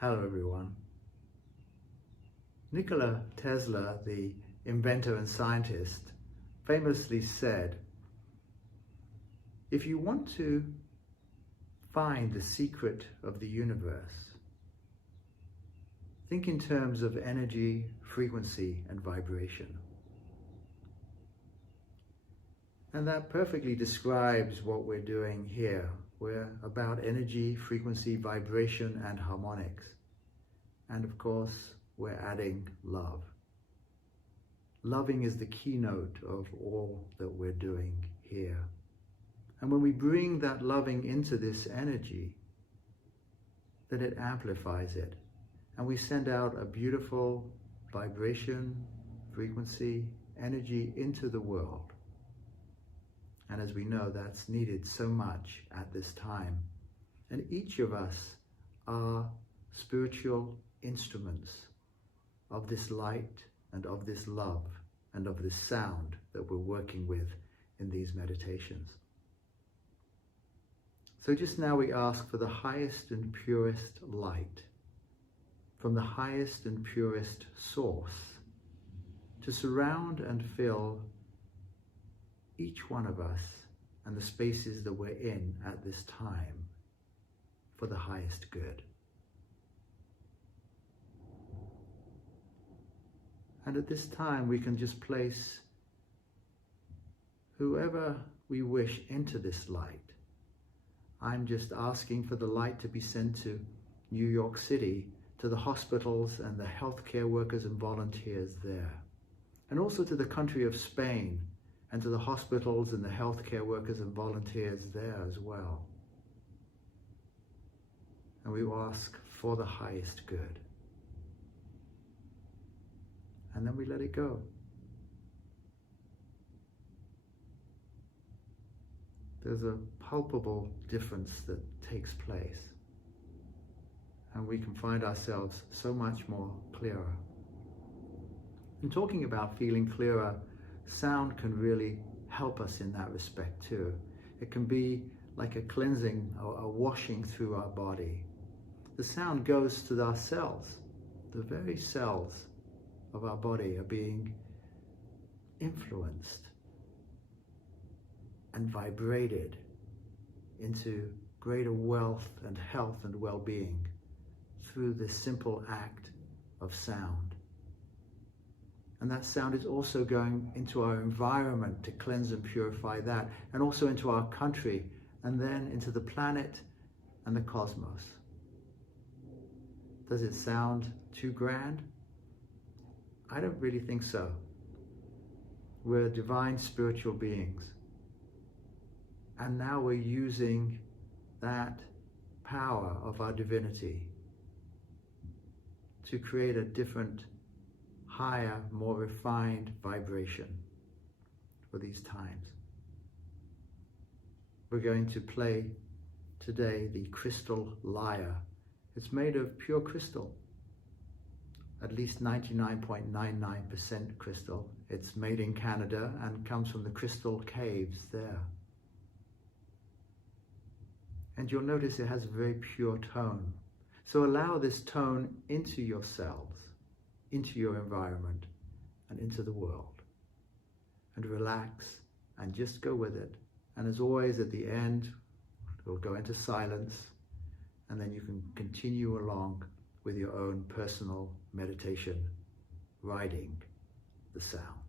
Hello everyone. Nikola Tesla, the inventor and scientist, famously said, if you want to find the secret of the universe, think in terms of energy, frequency, and vibration. And that perfectly describes what we're doing here. We're about energy, frequency, vibration, and harmonics. And of course, we're adding love. Loving is the keynote of all that we're doing here. And when we bring that loving into this energy, then it amplifies it. And we send out a beautiful vibration, frequency, energy into the world. And as we know, that's needed so much at this time. And each of us are spiritual instruments of this light and of this love and of this sound that we're working with in these meditations. So just now we ask for the highest and purest light from the highest and purest source to surround and fill each one of us and the spaces that we're in at this time for the highest good. And at this time we can just place whoever we wish into this light. I'm just asking for the light to be sent to New York City, to the hospitals and the healthcare workers and volunteers there, and also to the country of Spain, and to the hospitals and the healthcare workers and volunteers there as well. And we will ask for the highest good. And then we let it go. There's a palpable difference that takes place. And we can find ourselves so much more clearer. In talking about feeling clearer, sound can really help us in that respect too. It can be like a cleansing or a washing through our body. The sound goes to our cells. The very cells of our body are being influenced and vibrated into greater wealth and health and well-being through this simple act of sound. And that sound is also going into our environment to cleanse and purify that, and also into our country, and then into the planet and the cosmos. Does it sound too grand? I don't really think so. We're divine spiritual beings. And now we're using that power of our divinity to create a different, higher, more refined vibration for these times. We're going to play today the crystal lyre. It's made of pure crystal, at least 99.99% crystal. It's made in Canada and comes from the crystal caves there. And you'll notice it has a very pure tone. So allow this tone into your cells, into your environment, and into the world. And relax and just go with it. And as always, at the end, we'll go into silence, and then you can continue along with your own personal meditation, riding the sound.